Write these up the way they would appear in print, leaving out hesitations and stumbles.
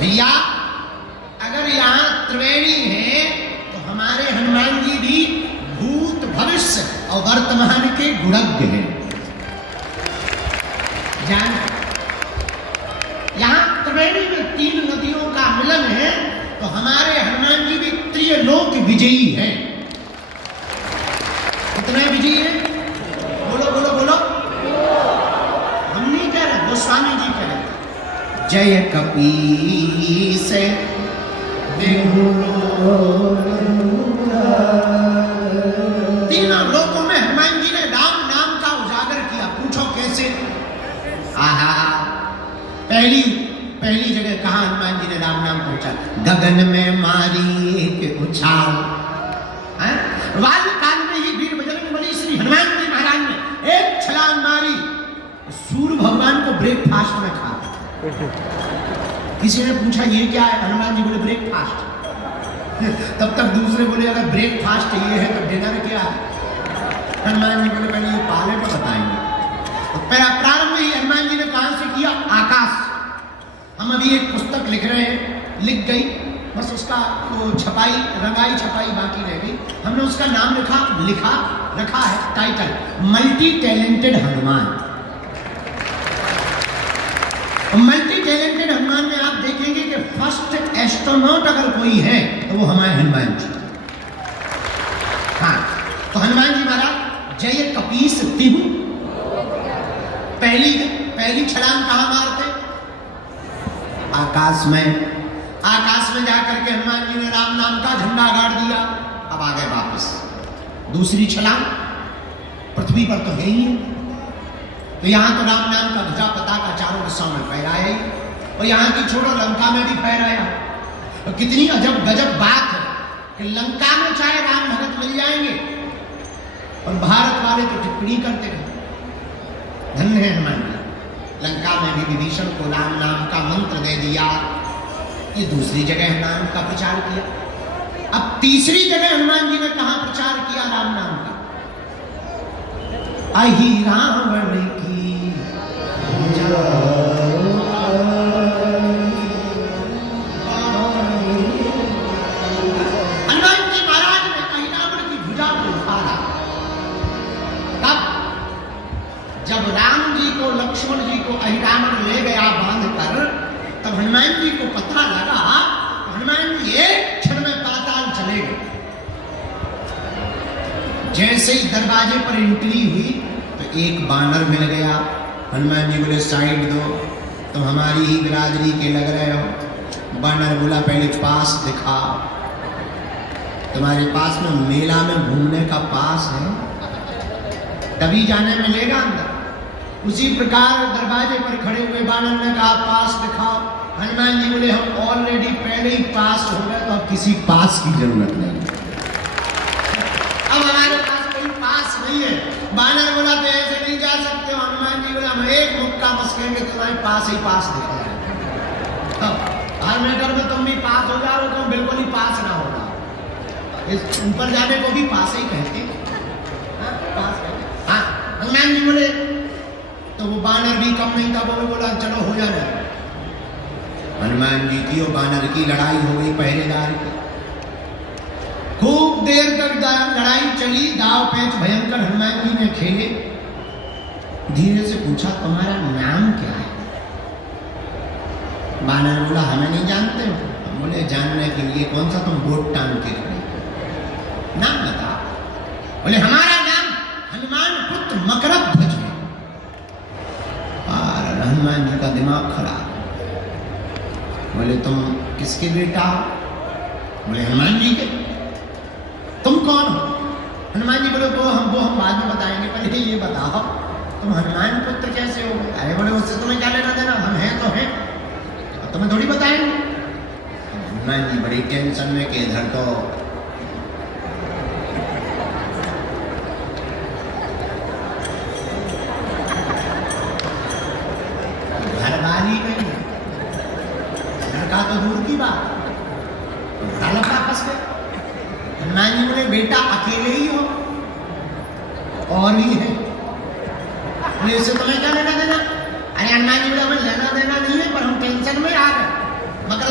भैया अगर यहाँ त्रिवेणी है तो हमारे हनुमान जी भी भूत भविष्य और वर्तमान के गुणज्ञ हैं। जान यहाँ त्रिवेणी में 3 नदियों का मिलन है तो हमारे हनुमान जी भी त्रिलोक विजयी हैं। कितना विजयी है? बोलो बोलो बोलो। हम नहीं कह रहे, गोस्वामी जी कह रहे। जय कपीस तीनों लोकों में हनुमान जी ने राम नाम का उजागर किया। पूछो कैसे? आहा, पहली जगह कहा हनुमान जी ने राम नाम पहुंचा? गगन में मारी एक उछाल। वायु काल में ही वीर बजरंग बली श्री हनुमान जी महाराज ने एक छलांग मारी, सूर्य भगवान को ब्रेकफास्ट में खा। किसी ने पूछा ये क्या है? हनुमान जी बोले ब्रेकफास्ट। तब तक दूसरे बोले अगर ब्रेकफास्ट ये है तो डिनर क्या है? हनुमान जी बोले पहले ये पहले तो बताएंगे। तो प्रारंभ ही हनुमान जी ने कहां से किया? आकाश। हम अभी एक पुस्तक लिख रहे हैं, लिख गई, बस उसका वो छपाई, रंगाई छपाई बाकी रह गई। हमने उसका नाम रखा है title, multi talented Hanuman. Multi talented Hanuman में आप देखेंगे कि फर्स्ट एस्ट्रोनॉट अगर कोई है तो वो हमारे हनुमान जी। हाँ, तो हनुमान जी महाराज जय कपीस तिहु, पहली छलांग कहां मारते? आकाश में जाकर के हनुमान जी ने राम नाम का झंडा गाड़ दिया। अब आ गए वापस। दूसरी छलांग पृथ्वी पर तो है ही है, तो यहां तो राम नाम का ध्वजा पताका चारों दिशाओं में फहराया ही, और यहां की छोड़ो लंका में भी फहराया। तो कितनी अजब गजब बात है कि लंका में चाहे राम भगत मिल जाएंगे और भारत वाले तो टिप्पणी करते हैं। धन्य है हनुमान जी। लंका में भी विभीषण को राम नाम का मंत्र दे दिया। ये दूसरी जगह नाम का प्रचार किया। अब तीसरी जगह हनुमान जी ने कहां प्रचार किया राम नाम का? अहि रावण की हनुमान जी महाराज ने अहि रावण की भुजा को उखाड़ा। तब जब राम जी को, लक्ष्मण जी को अहि रावण ले गया बांध कर, तब हनुमान जी को पता लगा, हनुमान जी एक क्षण में पाताल चले गए। जैसे ही दरवाजे पर एंट्री हुई तो एक बानर मिल गया। हनुमान जी बोले साइड दो, तुम हमारी ही बिरादरी के लग रहे हो। बानर बोला पहले पास दिखाओ। तुम्हारे पास में मेला में घूमने का पास है, तभी जाने मिलेगा अंदर। उसी प्रकार दरवाजे पर खड़े हुए बानर ने कहा पास दिखाओ। हनुमान जी बोले हम ऑलरेडी पहले ही पास हो गए, तो अब किसी पास की जरूरत नहीं, अब हमारे पास कोई पास नहीं है। बानर बोला तो ऐसे नहीं जा सकते हो। हनुमान जी बोला हम एक मुक्का मस्केंगे, तुम्हारे पास ही पास दिख रहा है। हर मैटर में तुम भी पास हो जाओ, तुम बिल्कुल ही पास ना होगा। इस ऊपर जाने को भी पास ही कहते। हाँ, हनुमान जी बोले तो वो बानर भी कम नहीं था, वो बोला चलो हो जाना। हनुमान जी की और बानर की लड़ाई हो गई पहरेदार की। खूब देर तक लड़ाई चली, दाव पेच भयंकर हनुमान जी ने खेले। धीरे से पूछा तुम्हारा नाम क्या है? बानर बोला हमें नहीं जानते हो। हम बोले जानने के लिए कौन सा तुम बोट टांग के खड़े, नाम बता। बोले हमारा नाम हनुमान पुत्र मकरध्वज है। और हनुमान जी का दिमाग खराब। बोले तुम किसके बेटा हो? बोले हनुमान जी के। तुम कौन हो? हनुमान जी बोले वो हम बाद में बताएंगे, पहले ये बताओ तुम हनुमान पुत्र कैसे हो? अरे बोले उससे तुम्हें क्या लेना देना, हम हैं तो हैं, तुम्हें थोड़ी बताएंगे। हनुमान जी बड़ी टेंशन में कि इधर तो घरवाली नहीं, लड़का तो दूर की बात, बड़ा लड़का फंस गया। हनुमान जी बोले बेटा अकेले ही हो और ही है, इससे तुम्हें क्या लेना देना? अरे हनुमान जी बोले हमें लेना देना नहीं है, पर हम टेंशन में आ गए। मकर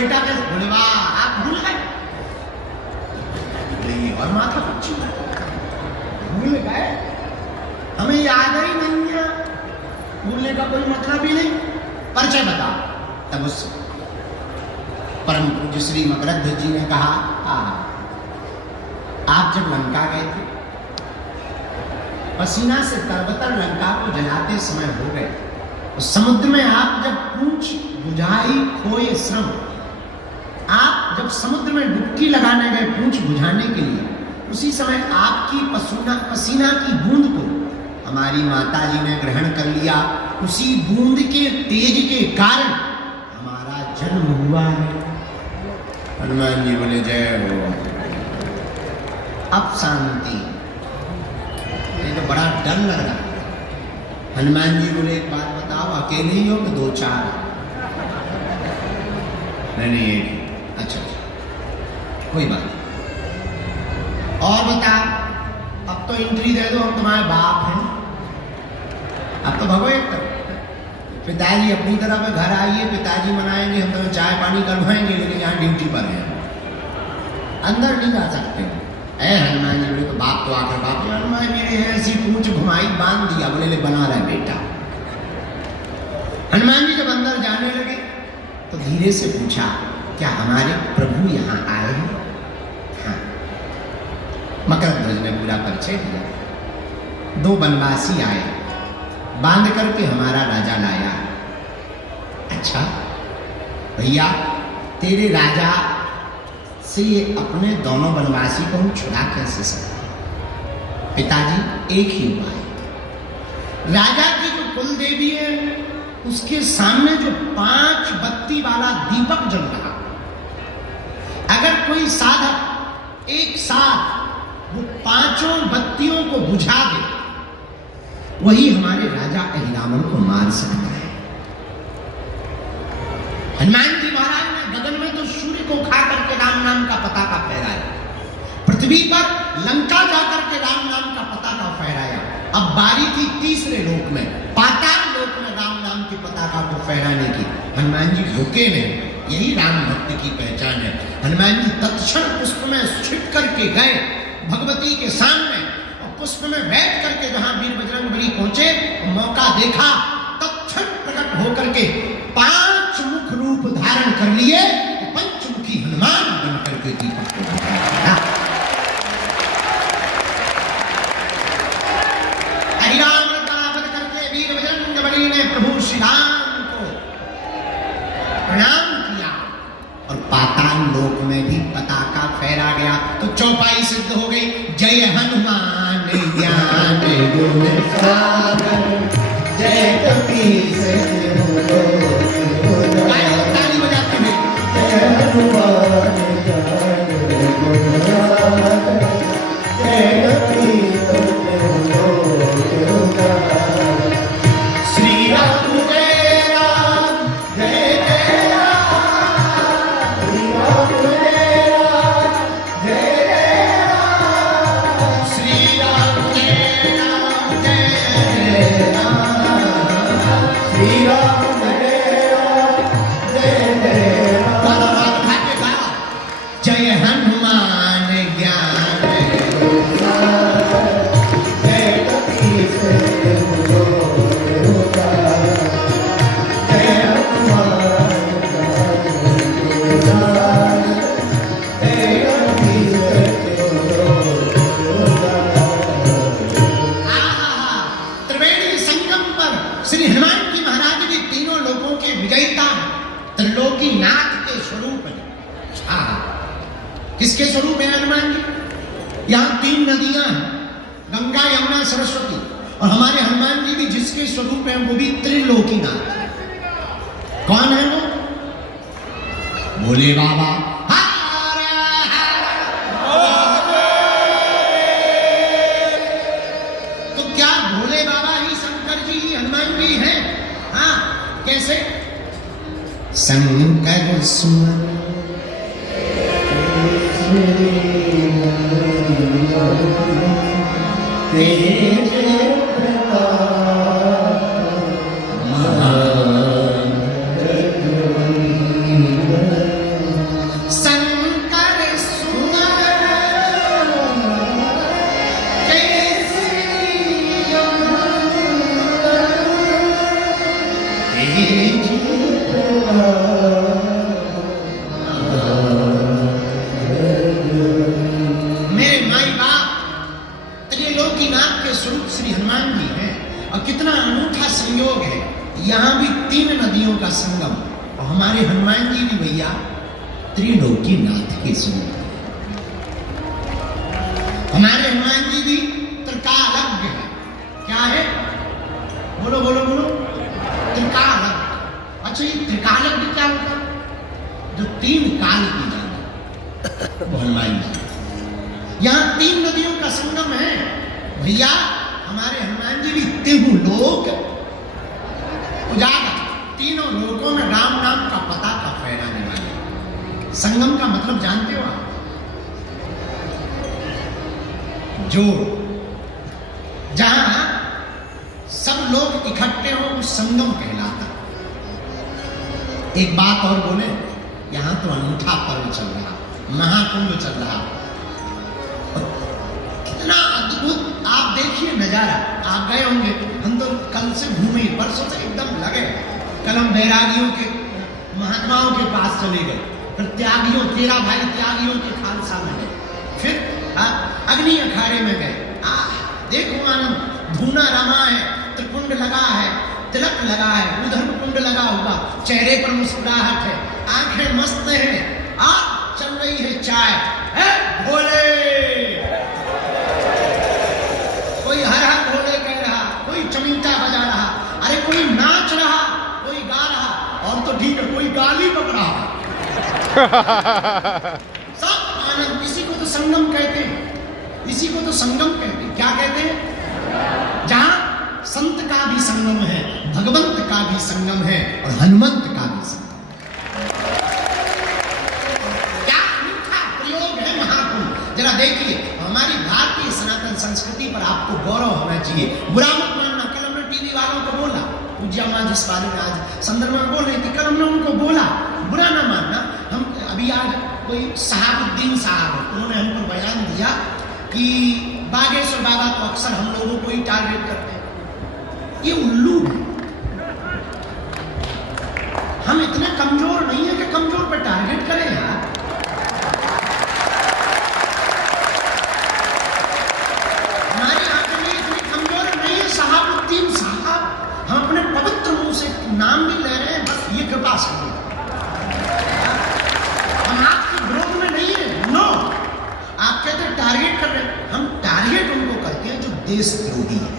बेटा कैसे? बोले वाह आप भूल गए? बोले और माथा पच्ची भूल गए, हमें याद ही नहीं है। भूलने का कोई मतलब ही नहीं, परिचय बताओ। तब उस परम पूज्य श्री मकरध्वज जी ने कहा आप जब लंका गए थे, पसीना से तरबतर लंका को जलाते समय हो गए, उस समुद्र में आप जब पूंछ बुझाई खोए श्रम, आप जब समुद्र में डुबकी लगाने गए पूंछ बुझाने के लिए, उसी समय आपकी पसीना की बूंद को हमारी माता जी ने ग्रहण कर लिया। उसी बूंद के तेज के कारण हमारा जन्म हुआ है। हनुमान जी बोले जय हो। अब शांति, ये तो बड़ा डर लग रहा है। हनुमान जी बोले एक बात बताओ, अकेले ही हो कि दो चार? नहीं एक। अच्छा कोई बात नहीं। और बता, अब तो एंट्री दे दो, हम तुम्हारे बाप हैं। अब तो भगो एक तरफ, पिताजी अपनी तरफ घर आइए, पिताजी मनाएंगे, हम तुम्हें चाय पानी करवाएंगे, लेकिन यहाँ ड्यूटी पर हैं, अंदर नहीं जा सकते। ऐ हनुमान जी बोले तो बाप तो आकर बाप, हनुमान जी ने ऐसी पूंछ घुमाई बांध दिया, बोले ले बना रहा बेटा। हनुमान जी जब अंदर जाने लगे तो धीरे से पूछा क्या हमारे प्रभु यहाँ आए हैं? हाँ। मकरध्वज ने पूरा परिचय दिया। दो बनवासी आए, बांध करके हमारा राजा लाया। अच्छा भैया, तेरे राजा से ये अपने दोनों बनवासी को हम छुड़ा कैसे सकते? पिताजी एक ही उपाय, राजा की जो कुल देवी है उसके सामने जो 5 बत्ती वाला दीपक जल रहा, अगर कोई साधक एक साथ वो 5 बत्तियों को बुझा दे, वही हमारे राजा अहिरावण को मार सकता है। हनुमान जी महाराज ने गगन में तो सूर्य को खा करके राम नाम का पताका फहराया, पृथ्वी पर लंका जाकर के राम नाम का पताका फहराया। अब बारी थी तीसरे लोक में, पाताल लोक में राम नाम के पताका को फहराने की। हनुमान जी रुके नहीं, यही राम भक्ति की पहचान है। हनुमान जी तत्क्षण पुष्प में छिप करके गए भगवती के सामने, और पुष्प में बैठ करके जहां वीर बजरंगबली पहुंचे, मौका देखा, तत्क्षण प्रकट होकर के 5 मुख रूप धारण कर लिए, पंचमुखी हनुमान बन करके दीपक को बुझाया। अहिरावण का वध करके वीर बजरंगबली ने प्रभु श्री राम को प्रणाम किया, और पाताल लोक में भी पताका फहरा गया। तो चौपाई सिद्ध हो गई, जय हनुमान ज्ञान गुण सागर, जय कपीस ताली बजाते हैं, जय हनुमान ज्ञान गुण सागर, जय कपीस श्री राम जय राम जय जय राम, श्री राम जय राम जय जय राम, श्री राम जय राम जय राम, श्री राम जय राम जय जय राम। जय हनुमान ज्ञान गुण सागर, जय कपीस किसके स्वरूप है हनुमान जी? यहाँ 3 नदियां हैं, गंगा यमुना सरस्वती, और हमारे हनुमान जी भी जिसके स्वरूप है वो भी त्रिलोकीनाथ। कौन है वो? भोले बाबा। तो क्या भोले बाबा ही शंकर जी ही हनुमान जी हैं? हाँ, कैसे? शंकर सुमन तेज प्रताप संगम। और हमारे हनुमान जी भी भैया त्रिलोकीनाथ के स्वरूप है। हमारे हनुमान जी भी त्रिकालज्ञ है। क्या है? बोलो बोलो बोलो। त्रिकालज्ञ। अच्छा, ये त्रिकालज्ञ क्या होता है? जो तीन काल की जाने वो हनुमान जी। यहां तीन नदियों का संगम है भैया। हमारे हनुमान जी भी तीनों लोक उजागर, तीनों लोकों में राम नाम का पता का फैलाने वाले। संगम का मतलब जानते हो आप? जोड़। जहां सब लोग इकट्ठे हो वो संगम कहलाता। एक बात और बोले, यहां तो अनूठा पर्व चल रहा, महाकुंभ चल रहा। कितना अद्भुत आप देखिए नजारा। आप गए होंगे, हम तो कल से घूमे, परसों से एकदम लगे। कल हम बैरागियों के महात्माओं के पास चले गए, फिर त्यागियों, 13 भाई त्यागियों के खालसा में गए, फिर अग्नि अखाड़े में गए। देखो आनंद, धूना रमा है, त्रिकुंड लगा है, तिलक लगा है, उधर कुंड लगा हुआ, चेहरे पर मुस्कुराहट है, आंखें मस्त हैं, आग चल रही है, चाय है। भोले, कोई हर हर भोले कह रहा, कोई चमीटा बजा रहा, अरे कोई नाच रहा, कोई गा रहा, और तो ठीक है कोई गाली बक रहा। सब आनंद। इसी को तो संगम कहते हैं, इसी को तो संगम कहते हैं। क्या कहते हैं? जहां संत का भी संगम है, भगवंत का भी संगम है, और हनुमंत का भी संगम। क्या मीठा प्रयोग है महाकुंभ। जरा देखिए, हमारी भारतीय सनातन संस्कृति पर आपको गौरव होना चाहिए। बुरा मत मानना। कल हमने टीवी वालों को बोला, पूज्या मां जिस बारे में आज संदर्भ में बोल रही थी, कल हमने उनको बोला, बुरा ना मानना। हम अभी आज कोई शहाबुद्दीन साहब, उन्होंने हमको बयान दिया कि बागेश्वर बाबा तो अक्सर हम लोगों को ही टारगेट करते हैं। ये उल्लू है। हम इतने कमजोर नहीं है कि कमजोर पे टारगेट करें यार। हमारी आंखें में इतनी कमजोर नहीं है। शहाबुद्दीन साहब, हम अपने पवित्र मुंह से नाम भी ले रहे हैं, बस ये कृपा से। हम आपके विरोध में नहीं है, नो। आप कहते हैं टारगेट कर रहे हैं, हम टारगेट उनको करते हैं जो देशद्रोही है।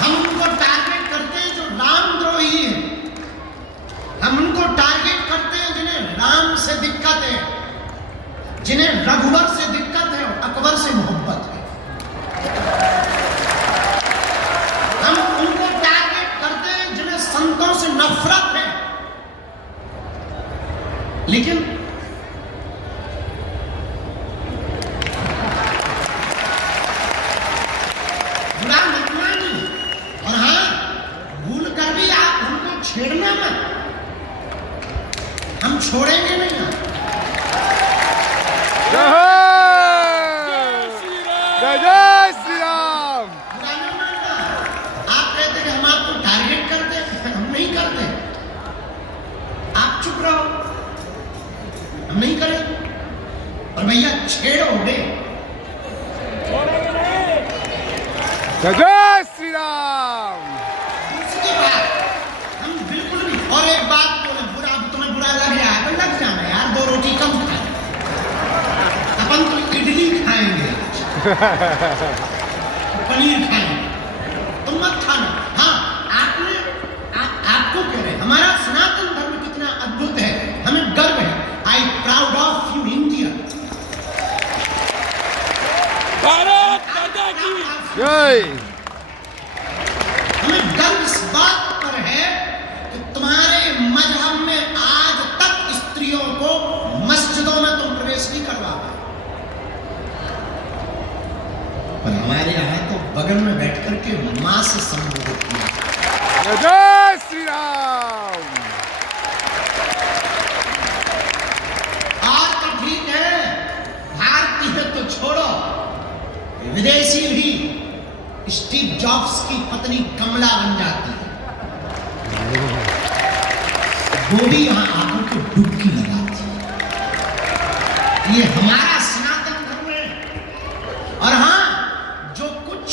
हम उनको टारगेट करते हैं जो रामद्रोही है। हम उनको टारगेट करते हैं जिन्हें राम से दिक्कत है, जिन्हें रघुवर से दिक्कत है और अकबर से मोहब्बत है। हम उनको टारगेट करते हैं जिन्हें संतों से नफरत है। लेकिन बुरा मत मानिए, और हाँ, भूल कर भी आप हमको छेड़ना मत, हम छोड़ेंगे नहीं। जय जय श्री राम। बुरा नहीं मानना। आप कहते कि हम आपको टारगेट करते हैं, हम नहीं करते। आप चुप रहो, हम नहीं करें। और भैया छेड़ोगे, जय जय श्री राम। उसके बाद हम बिल्कुल भी। और एक बात बोले, बुरा तुम्हें बुरा लग रहा है तो लग जाना यार, 2 रोटी कम खाए। अपन तो इडली खाएंगे, पनीर खाएंगे, तुम मत खाना। हाँ, आपको कह रहे हैं हमारा सनातन धर्म कितना अद्भुत है, हमें गर्व है। I proud of you India. Bharat माता की जय। हमें गर्व इस बात पर है कि तुम्हारे मजहब में आज तक स्त्रियों को मस्जिदों में तुम प्रवेश नहीं करवा पाए, पर हमारे यहाँ तो बगल में बैठ करके मां से संबोधित किया। जय जय श्री राम। आज तो ठीक है, भारतीय तो छोड़ो, विदेशी भी स्टीव जॉब्स की पत्नी कमला बन जाती है, वो भी यहां आकर के डुबकी लगाती है। ये हमारा सनातन धर्म है। और हां, जो कुछ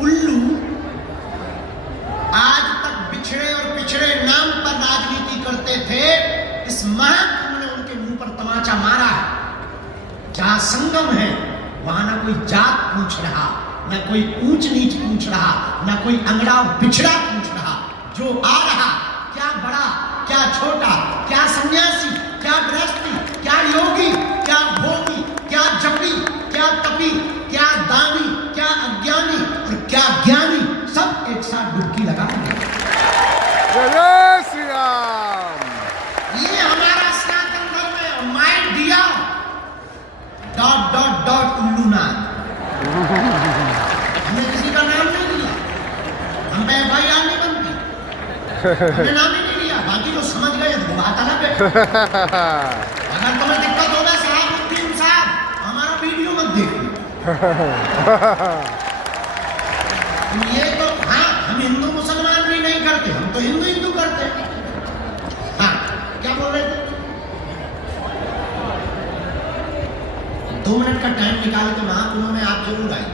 उल्लू संगम है वहां ना कोई जात पूछ रहा, ना कोई ऊंच नीच पूछ रहा, ना कोई अंगड़ा पिछड़ा पूछ रहा। जो आ रहा, क्या बड़ा क्या छोटा, क्या सन्यासी क्या गृहस्थी, क्या योगी क्या भोगी, क्या जपी क्या तपी, क्या दानी क्या अज्ञानी और क्या ज्ञानी, सब एक साथ डुबकी लगा। जय जय श्री राम। ये हमारा सनातन धर्म है। माय डियर डॉट उल्लूनाथ, हमने किसी का नाम नहीं लिया, हम पे FIR नहीं बनती, हमने नाम ही नहीं लिया। बाकी जो समझ गए तो बात अलग है। अगर तुम्हें दिक्कत होगा सहाबुद्दीन साहब, हमारा वीडियो मत देखो। ये तो हाँ, हम हिंदू मुसलमान भी नहीं करते, हम तो हिंदू हिंदू करते हैं। हाँ, क्या बोल रहे थे? 2 मिनट का टाइम निकाले तो महाकुंभ में आप जरूर आए।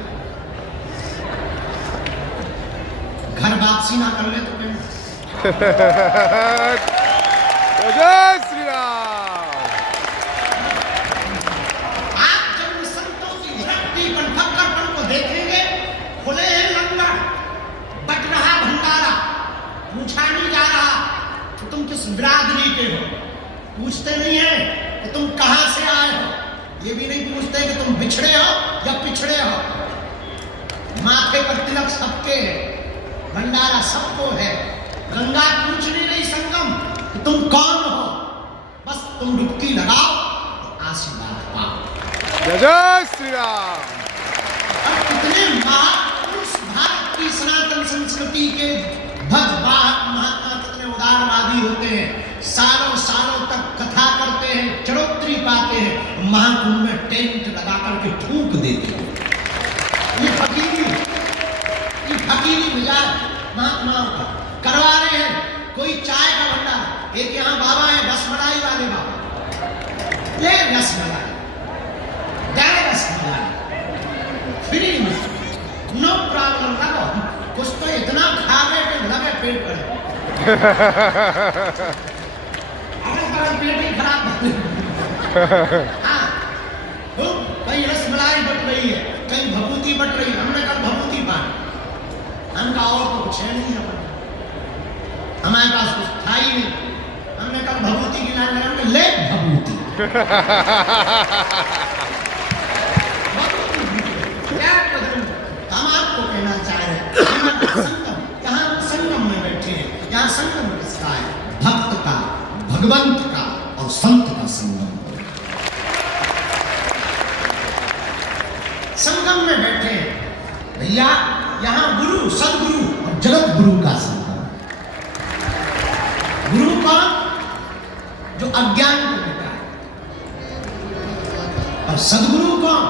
घर वापसी ना कर ले तो क्या? जय जय श्री राम। आप जब संतों की विरक्ति कंठकरपन को देखेंगे, खुले हैं लंगर, बट रहा भंडारा, पूछा नहीं जा रहा कि तुम किस बिरादरी के हो, पूछते नहीं है कि तुम कहां से आए हो, ये भी नहीं पूछते कि तुम बिछड़े हो या पिछड़े हो। माथे पर तिलक सबके है, भंडारा सबको है। गंगा पूछनी नहीं संगम कि तुम कौन हो, बस तुम डुबकी लगाओ और आशीर्वाद पाओ। जय जय श्री राम। और कितने महापुरुष भारत की सनातन संस्कृति के भगवान महात्मा कितने उदारवादी होते हैं, सालों सालों तक कथा करते हैं, चरोत्री पाते हैं, महाकुंभ में टेंट लगा करके थूक देते हैं। ये फकीरी मिजाज महात्माओं का करवा रहे हैं। कोई चाय का भंडार, एक यहाँ बाबा है रसमलाई वाले बाबा, ले रसमलाई, गए रसमलाई फ्री में, नो प्रॉब्लम, लगो कुछ तो इतना खा गए कि लगे पेट पर। अगर पेट ही खराब हाँ, कहीं रसमलाई बट रही है, कहीं भभूति बट रही है। हमने कल भभूति पानी, हमका और तो कुछ है नहीं, हमारे पास कुछ था ही नहीं। हमने कल भभूति की लाइन लगा, ले भभूति। हम आपको कहना चाह रहे हैं, यहाँ संगम में बैठे हैं। यहाँ संगम किसका है? भक्त का, भगवंत का और संत का संगम। संगम में बैठे हैं भैया। यहाँ गुरु, सदगुरु और जगत गुरु का संगम। गुरु कौन? जो अज्ञान को मिटाए, और सदगुरु कौन?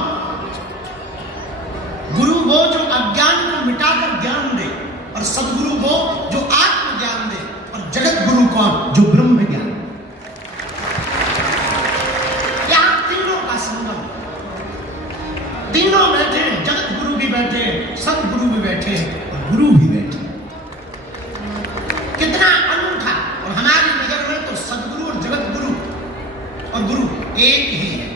गुरु वो जो अज्ञान को मिटाकर ज्ञान दे, और सदगुरु वो जो आत्म ज्ञान दे, और जगत गुरु कौन? जो ब्रह्म ज्ञान। यहां तीनों का संगम, तीनों बैठे हैं, जगत गुरु भी बैठे हैं, सदगुरु भी बैठे हैं और गुरु भी बैठे हैं। कितना अनूठा! और हमारी नजर में तो सदगुरु और जगत गुरु और गुरु एक ही है।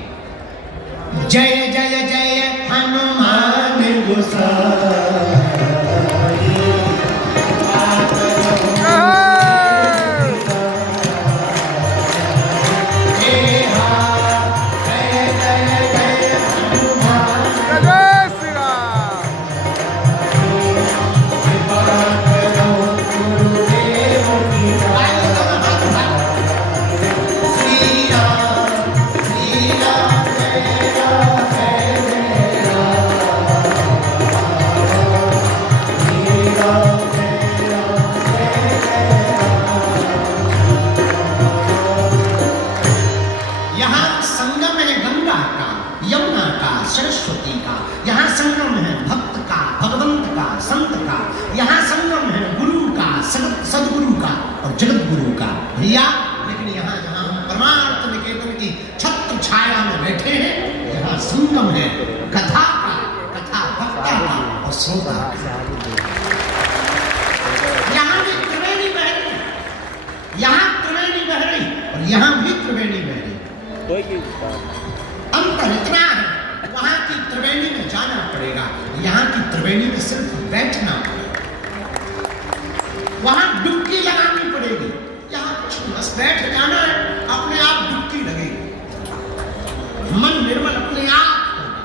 जय जय जय हनुमान गोसाई। सरस्वती का यहाँ संगम है, भक्त का, भगवंत का, संत का। यहाँ संगम है गुरु का, सदगुरु का और जगत गुरु का भैया। लेकिन यहाँ जहाँ हम परमार्थ निकेतन की छत्र छाया में बैठे हैं, यहाँ संगम है कथा का, कथा वक्ता का और श्रोता का। यहाँ भी त्रिवेणी बह रही, यहाँ त्रिवेणी बह रही और यहाँ भी त्रिवेणी बह रही। अंतर इतना है त्रिवेणी में जाना पड़ेगा। यहाँ की त्रिवेणी में सिर्फ बैठना पड़ेगा, वहां डुबकी लगानी पड़ेगी। यहाँ कुछ बस बैठ जाना है, अपने आप डुबकी लगेगी, मन निर्मल अपने आप होगा,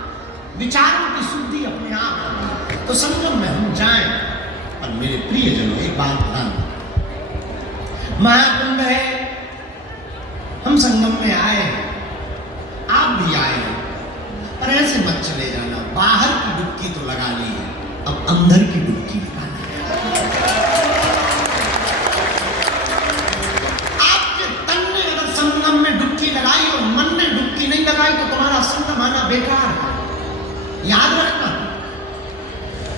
विचारों की शुद्धि अपने आप होगी। तो संगम में हम जाएं। और मेरे प्रियजनों, एक बात ध्यान, महाकुंभ है, हम संगम में आए हैं, आप भी आए हैं, पर ऐसे मत चले जाना। बाहर की डुबकी तो लगा ली है, अब अंदर की डुबकी लगाना है। आपके तन ने अगर संगम में डुबकी लगाई और मन ने डुबकी नहीं लगाई तो तुम्हारा संगम आना बेकार है। याद रखना,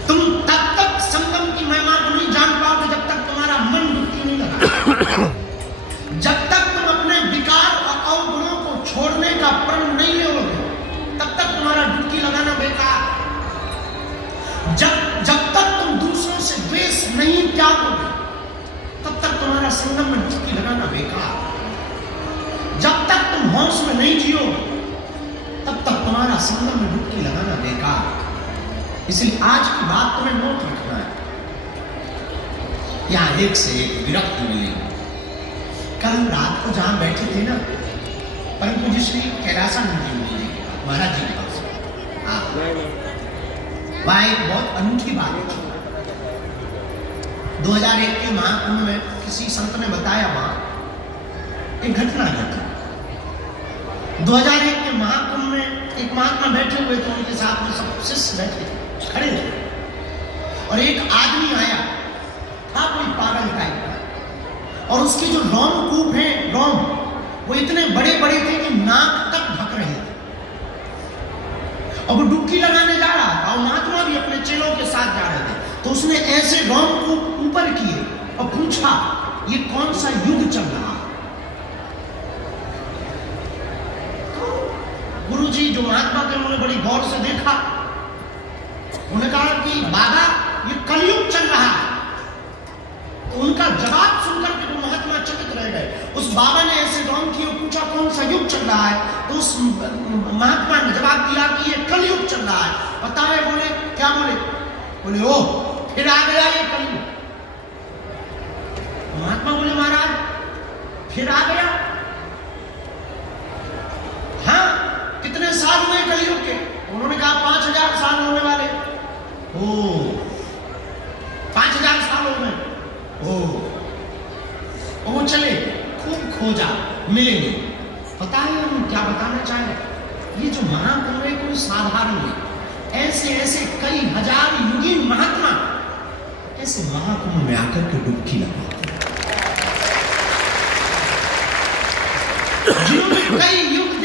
तुम तब तक संगम की महिमा को नहीं जान पाओगे जब तक तुम्हारा मन डुबकी नहीं लगा। जब तक तुम अपने विकार और अवगुणों को छोड़ने का प्रण नहीं लोगे तब तक तुम्हारा डुबकी लगाना बेकार। जब तक तुम दूसरों से द्वेष नहीं त्यागोगे तब तक तुम्हारा संगम में डुबकी लगाना बेकार। जब तक तुम होश में नहीं जियोगे तब तक तुम्हारा संगम में डुबकी लगाना बेकार। इसलिए आज की बात तुम्हें नोट रखना है। यहां एक से एक विरक्ति मिलेगी। कल रात को जहां बैठे थे ना, परम पूज्य श्री कैलासानंद जी महाराज जी के पास, वहां एक बहुत अनूठी बात है। 2001 के महाकुंभ में किसी संत ने बताया, वहां एक घटना घटी। 2001 के महाकुंभ में एक महात्मा बैठे हुए थे, उनके साथ में सब शिष्य बैठे थे, खड़े थे, और एक आदमी आया था, कोई पागल टाइप का, और उसके जो रोमकूप हैं, रोम, वो इतने बड़े बड़े थे कि नाक तक ढक रहे थे, और वो डुबकी लगाने जा रहा था, और महात्मा भी अपने चेलों के साथ जा रहे थे। तो उसने ऐसे रोमकूप ऊपर किए और पूछा, ये कौन सा युग चल रहा है? गुरुजी जो महात्मा थे उन्होंने बड़ी गौर से देखा, उन्होंने कहा कि बाबा ये कलयुग चल रहा है। तो उनका जवाब सुनकर के वो महात्मा चकित रह गए। उस बाबा ने ऐसे गौर किया, पूछा कौन सा युग चल रहा है? तो उस महात्मा ने जवाब दिया कि ये कलयुग चल रहा है। पता है बोले क्या? बोले ओह फिर आ गया ये कलयुग। महात्मा बोले महाराज फिर आ गया? हाँ, कितने साल हुए कलयुग के? उन्होंने कहा 5000 साल होने वाले। ओ 5000 साल हो गए। वो चले, खूब खोजा, मिले नहीं। पता है हम क्या बताना चाह रहे? ये जो महाकुंभ है कोई साधारण नहीं। ऐसे ऐसे कई हजार युगी महात्मा ऐसे महाकुंभ में आकर के डुबकी लगाते हैं, जिन्होंने कई युग